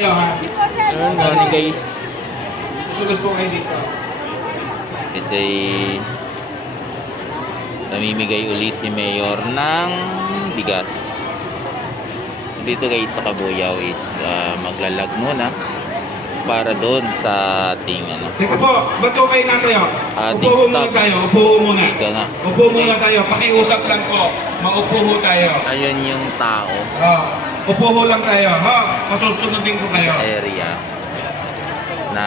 Good morning guys. Susunod po kayo dito. Ito ay namimigay uli si Mayor ng bigas. So dito guys sa Kabuyaw is maglalag muna para doon sa ating Teka po, ba't po kayo na kayo? ating Upo muna stop. tayo, upo muna. Dito na. Upo muna tayo, pakiusap lang po. Maupo ho tayo. Ayun yung tao Upo ho lang tayo, ha? Masusunodin ko kayo. sa area na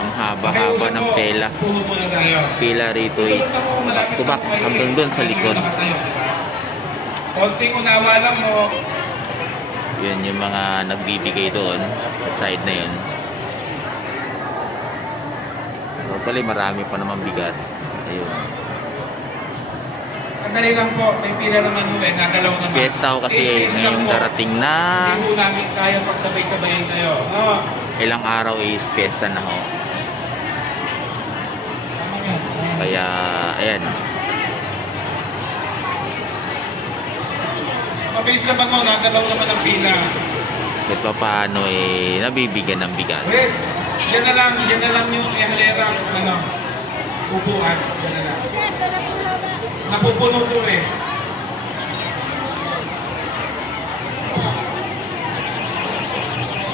ang haba-haba ng pela. Upo ho muna tayo. Pila rito is back to back hanggang doon sa likod. Konting unawa lang mo. Yun yung mga nagbibigay doon sa side na yun. Totally marami pa naman bigas. Ayun. Sandali lang po, may pila naman ho eh, nagalaw naman. Fiesta ko kasi ngayong darating na Hindi ho namin kaya pagsabay-sabayin kayo. ilang araw is fiesta na ho. Kaya ayan. Mabilis naman ho, nagalaw naman ang pila. Kahit pa paano eh nabibigyan ng bigas. Wes, yan na lang yung halera, upuan. Yan na lang. Napupuno to eh.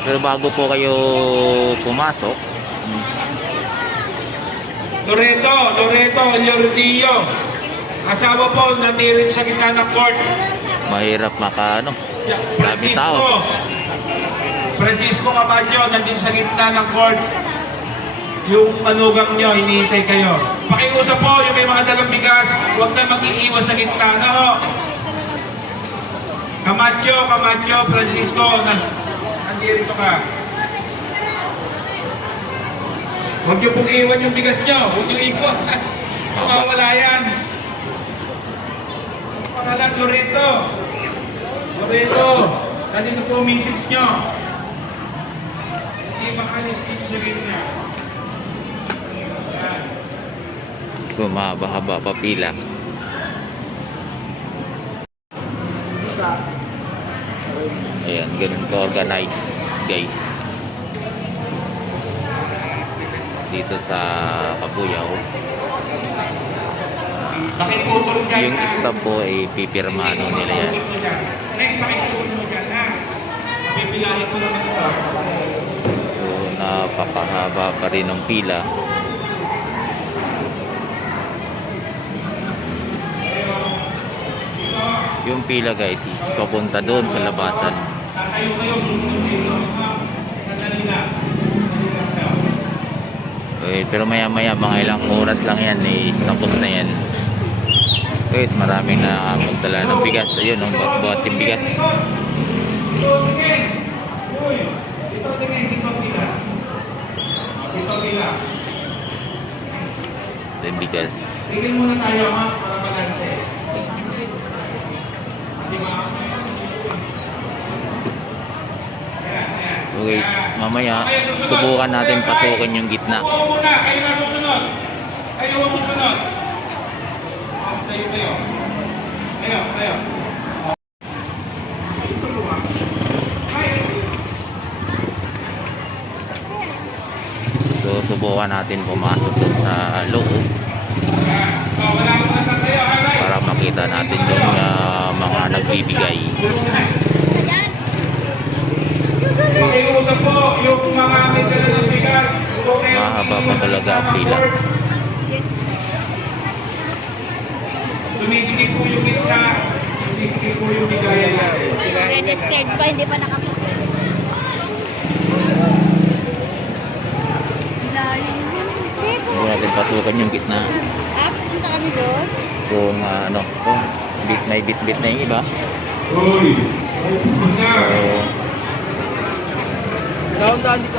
Pero bago po kayo pumasok, Loreto, Lloridillo. Asawa po, natirin sa gitna ng court. mahirap dami tao. Francisco Camacho, nandun sa gitna ng court. Yung manugang nyo, hinihintay kayo. Pakiusap po, yung may mga dalang bigas, huwag na mag-iiwas sa gitna. Camacho, Francisco, nandito ka. Huwag nyo pong iwan yung bigas nyo. Huwag nyo iwan. Mawawala yan. Pangalan, Loreto. Nandito po misis nyo. Hindi makalis dito sa gitna. So mahaba-haba pa pila. Ayan, ganun ka-organize guys. Dito sa Kabuyaw. Yung stop po ay pipirmano nila yan. So napakahaba pa rin ng pila. Yung pila guys is papunta doon sa labasan. Okay, pero maya mga ilang oras lang yan is tapos na yan. Guys, maraming na magdala ng bigas. Ayun, buhat yung bigas. Ito yung bigas. Tigil muna tayo para balanse. So guys, mamaya subukan natin pasukin yung gitna. Upo muna, kayo na susunod. Kayo ang susunod. Tayo. So subukan natin pumasok dun sa loob para makita natin yung mga nagbibigay. Pakiusap po, yung mga may dala ng bigas. Mahaba pa talaga ang pila. Sumisikip po yung gitna. Sumisikip po yung bigaya natin. Registered pa, hindi pa nakapit. Hindi natin pasukan yung gitna. Punta kami doon. Kung may bit-bit na yung iba. Uy! So, Dahan dito.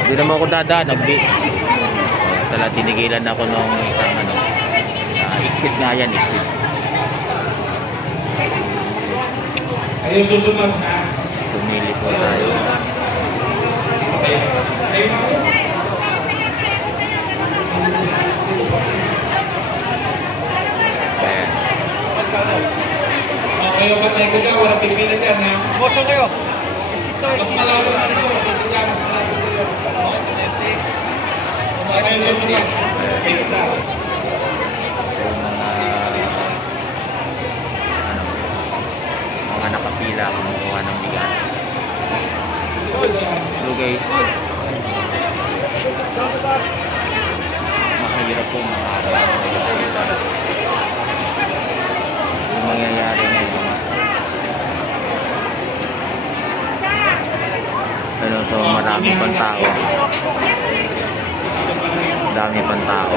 hindi naman ako dadaan. Tala, tinigilan ako nung isang exit nga yan, exit. Ayun, susunod na. Tumili po tayo. Ayan. Kayo patay ko dyan, walang pipila dyan ha. Boso kayo. Mas malalo na ito. Dito dyan, mas malalo dito. Kayo susunod. Dito na. Yung mga nakapila kumukuha ng bigas. So guys, mahirap po mga yung mangyayari ngayon. Ano, so marami pang tao. Dami pang tao.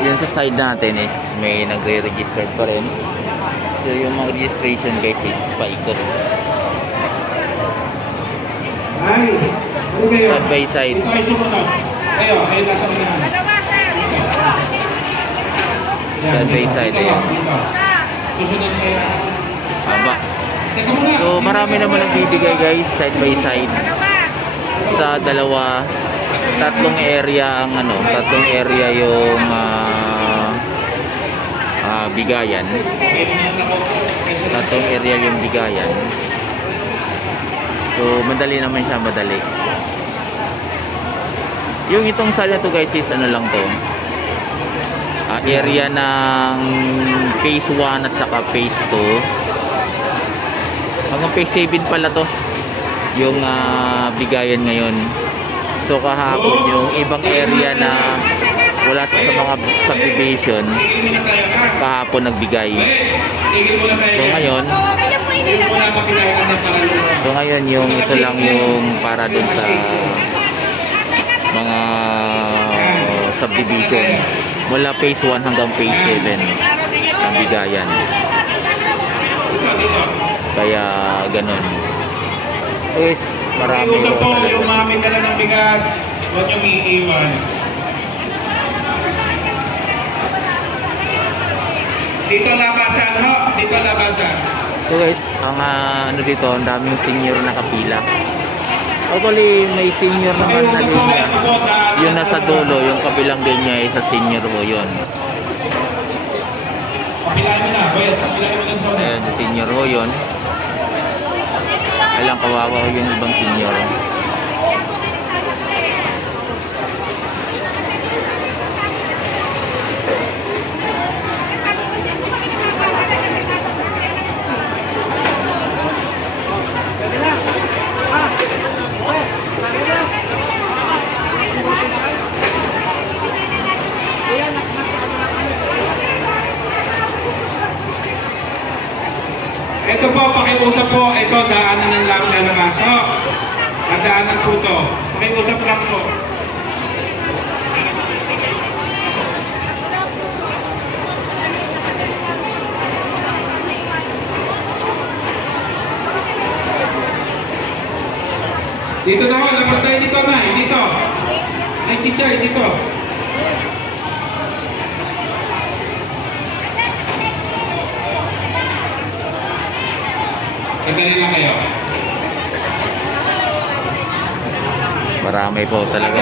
Yan sa side natin is may nagre-register pa rin. So yung mga registration guys is paikot. Ay, ano kayo? Side by side. Dito kayo sumunod. Kayo nasa unahan. Side by side, Dito, ayan. dito. Susunod kayo. Aba. Teka muna. So marami naman nagbibigay guys side by side. Sa tatlong area ang tatlong area yung bigayan. Tatlong area yung bigayan. So madali naman siya, madali. Yung itong side na to guys is ano lang to. Area ng phase 1 at saka phase 2. Hanggang phase 7 pala to. Yung bigayan ngayon. So kahapon yung ibang area na wala sa mga subdivision, kahapon nagbigay. Tigil muna tayo. So ngayon, Tigil muna papilawin natin para lumayan. so ngayon yung ito lang yung para dun sa mga subdivision. Mula phase 1 hanggang phase 7 ang bigayan. Kaya ganun. Is marami Usap po po yung talaga. mga may dala ng bigas, huwag niyong iiwan. Dito labasan ho, dito labasan. So guys, ang ano dito, ang daming senior na kapila. Actually, may senior naman na linya. Yung nasa dulo, yung kabilang linya ay sa senior po yun. Papilain mo na, boy. Papilain mo na sa una. Ayan, sa senior ho yun. Kailang kawawa ho yung ibang senior. Ito po, pakiusap po. Ito, daanan ng lalabas. Ho, daanan po ito. Pakiusap lang po. Dito na ho, labas tayo dito na. Dito. Ay, Chichay, dito. Sandali lang kayo. Marami po talaga.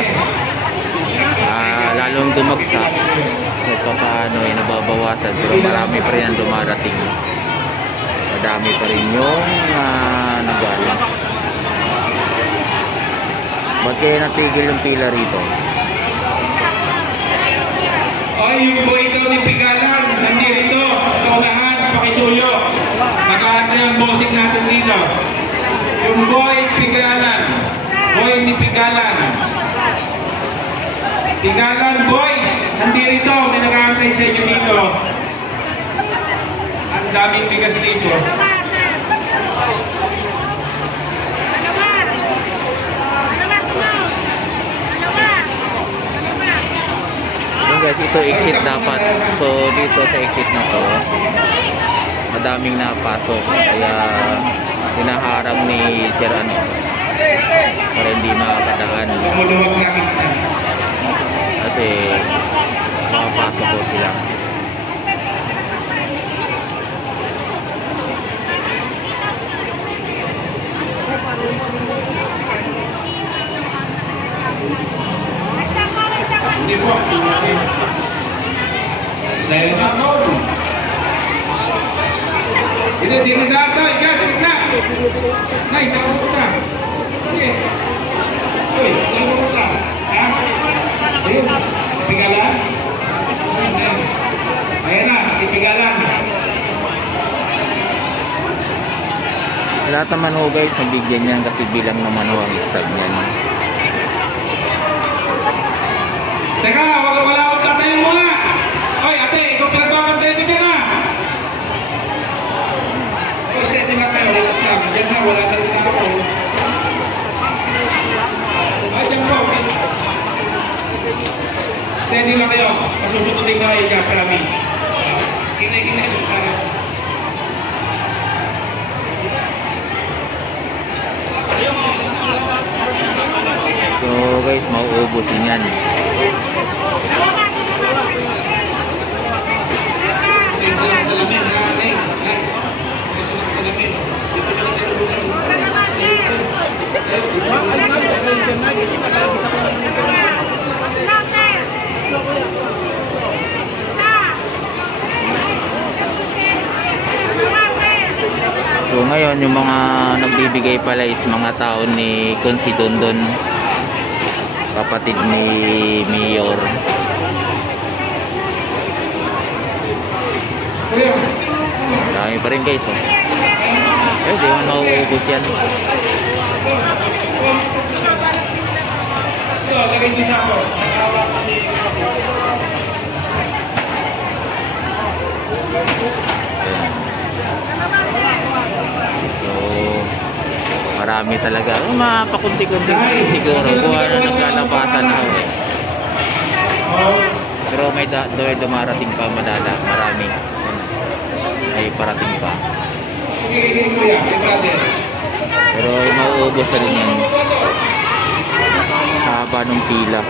Lalong dumagsak. So paano ay nababawasan. Pero marami pa rin ang dumarating. Madami pa rin yung nagano. Ba't kaya natigil yung pila rito? Ay, yung boy daw ni Pigalan, nandito sa unahan, pakisuyo. Nakaantay ang bossing natin dito. Yung boy Pigalan, boy ni Pigalan. Pigalan boys, nandito, may nakaantay sa inyo dito. Ang daming bigas dito. Yung guys, ito exit dapat. So dito sa exit na to, madaming napasok. Kaya hinaharang ni Sir para hindi makakadaan. Lumuluwag na kita. Kasi makapasok po sila. Hindi po. Sa'yo na po. Hindi data. Ika, sa gitna. Nay, saan mo punta? Sige. Uy, saan mo punta? Ha? Ayun. Pigalan? Ayan na, pigalan. Lahat naman ho guys, nabigyan yan kasi bilang naman ho ang stag niyan. Teka, wala akong tatayo muna. Oy, ate, ikaw pinagbabantay ko dyan, ha? So, steady lang kayo. Relax lang. Diyan na, wala sa rin ako. Ay, dyan po. Steady lang kayo. Masusunodin ko kayo dyan, promise. Kinay. So guys, mauubusin yan. Salamin, ha? Ay, salamin. Dito na sa lugar. So ngayon, yung mga nagbibigay pala is mga tao ni Consi Dondon, kapatid ni Mayor. Kuya, Dami pa rin guys. Oh. Eh, di man mauubos yan. ito, lagay sa sako. Ayan. So, marami talaga. Oh, mapakunti-kunti siguro. Kuha na naglalabasan na ho eh. Oh, Pero may dumarating pa marami. Ay parating pa. sige, kuya, kay brother. Pero mauubos na rin yan. Haba ng pila.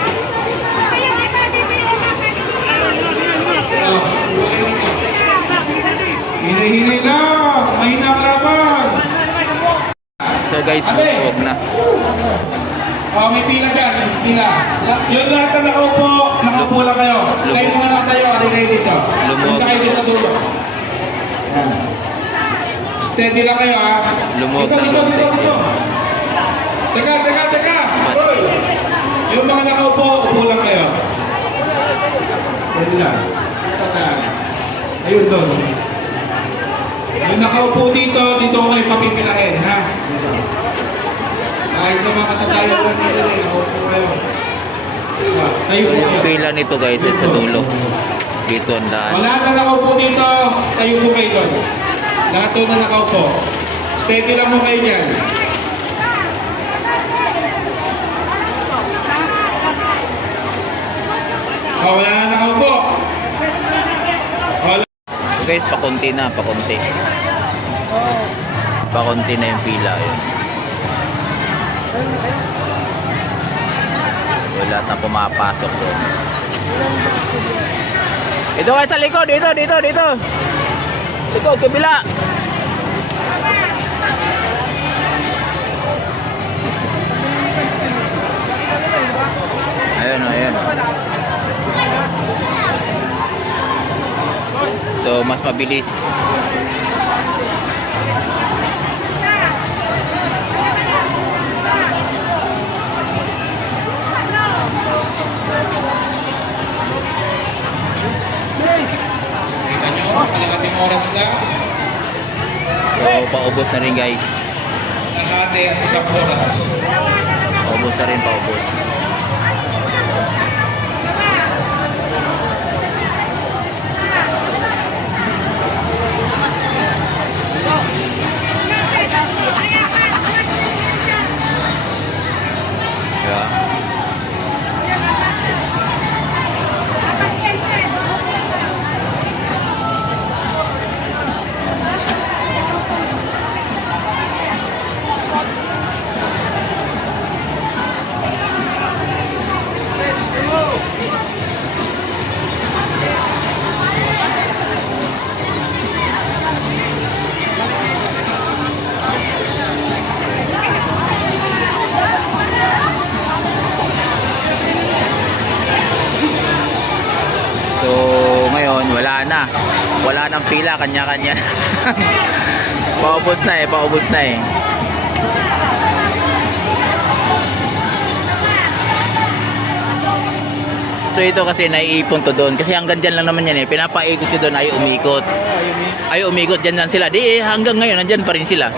Hinay-hinay lang. Mahina ang laban. So guys, huwag na. Oh, may pila dyan. May pila. Yung lahat na nakaupo lang kayo. Kayo muna lang tayo. Ano kayo dito? Punta kayo dito dulo. Yan. Steady lang kayo, ha? Lumuwag Dito. Teka. Hoy. Yung mga nakaupo, upo lang kayo. Steady lang. Ayun doon. Yung nakaupo dito ko kayo papipilahin, ha? Kahit na mga katatayo lang dito rin, nakaupo kayo. Tayo So po yung kayo. pila nito guys is sa dulo. Dito ang daan. Wala na nakaupo dito, tayo po kayo doon. Lahat doon na nakaupo. Steady lang mo kayo dyan. Oh, wala na nakaupo. Wala. So guys, pakunti na. Pakunti na yung pila. Yun. Wala na pumapasok doon. Dito guys sa likod. Dito. Likod, kabila. Ayun. So, mas mabilis. Kita nyo, kalahating oras lang. So, paubos na rin guys. Kalahati ang isang oras. Paubos na rin, paubos. Yeah. na. Wala nang pila, kanya-kanya. Paubos na eh, paubos na eh. So ito kasi naiipon to doon. Kasi hanggang dyan lang naman yan eh. Pinapaikot ko doon, ayaw umikot. Ayaw umikot, dyan lang sila. Di hanggang ngayon, nandyan pa rin sila.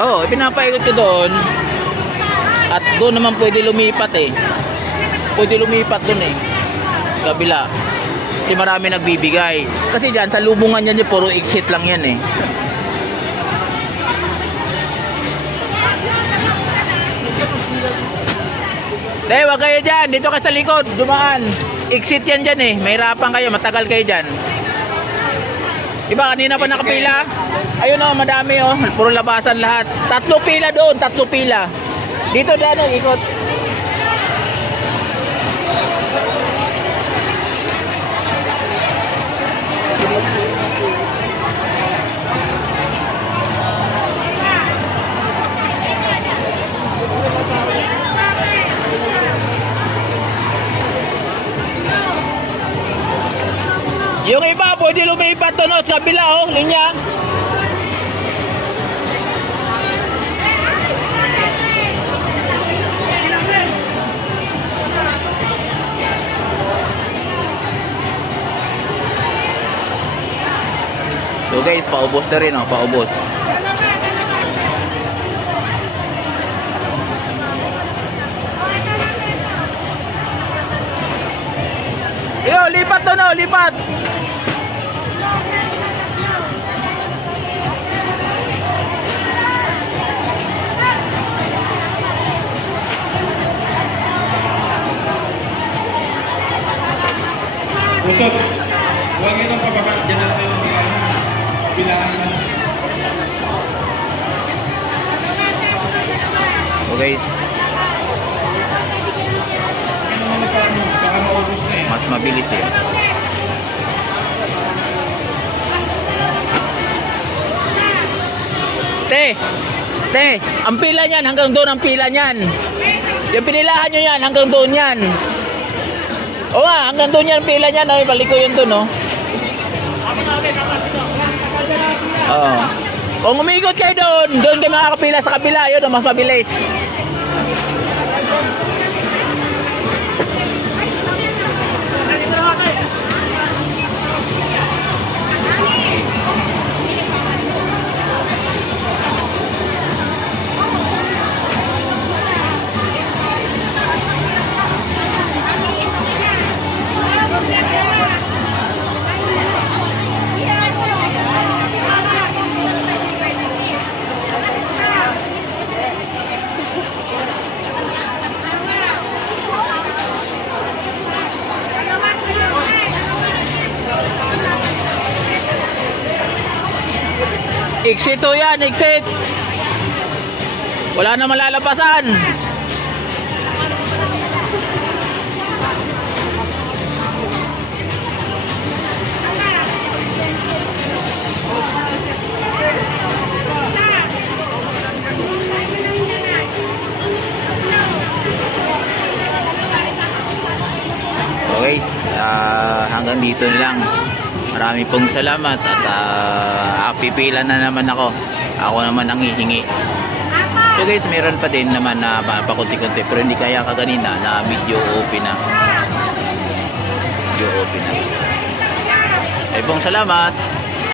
Oo, pinapaikot ko doon. At doon naman pwede lumipat eh. Pwede lumipat doon eh. Kabila. Kasi marami nagbibigay. Kasi dyan, sa lubungan yan, puro exit lang yan eh. Wag kayo dyan. Dito ka sa likod. Dumaan. Exit yan dyan eh. Mahirapan kayo. Matagal kayo dyan. Diba kanina pa nakapila? Ayun o, madami o. Puro labasan lahat. 3 pila doon. 3 pila. Dito dyan o, ikot. Yung iba, pwede lumipat doon sa kabila, oh, linya. So guys, paubos na rin, oh, paubos. Yo, lipat doon, oh, lipat. Usot, huwag yun ang pababa. Diyan natin yung bilangan na. So guys, Baka maubos na eh. mas mabilis eh. Te, ang pila niyan hanggang doon ang pila niyan. Yung pinilahan nyo yan hanggang doon yan. O nga, hanggang doon yan pila niyan. Ay, balik ko yun doon, no? Oo. Kung umikot kayo doon, doon kayo makakapila sa kabila. Yun, mas mabilis. Exit to yan, exit. Wala na malalapasan. Okay, hanggang dito lang. Marami pong salamat at pipila na naman ako. Ako naman ang hihingi. So guys, meron pa din naman na pakunti-kunti pero hindi kaya kaganina na video open na. Video open na. Ay pong salamat.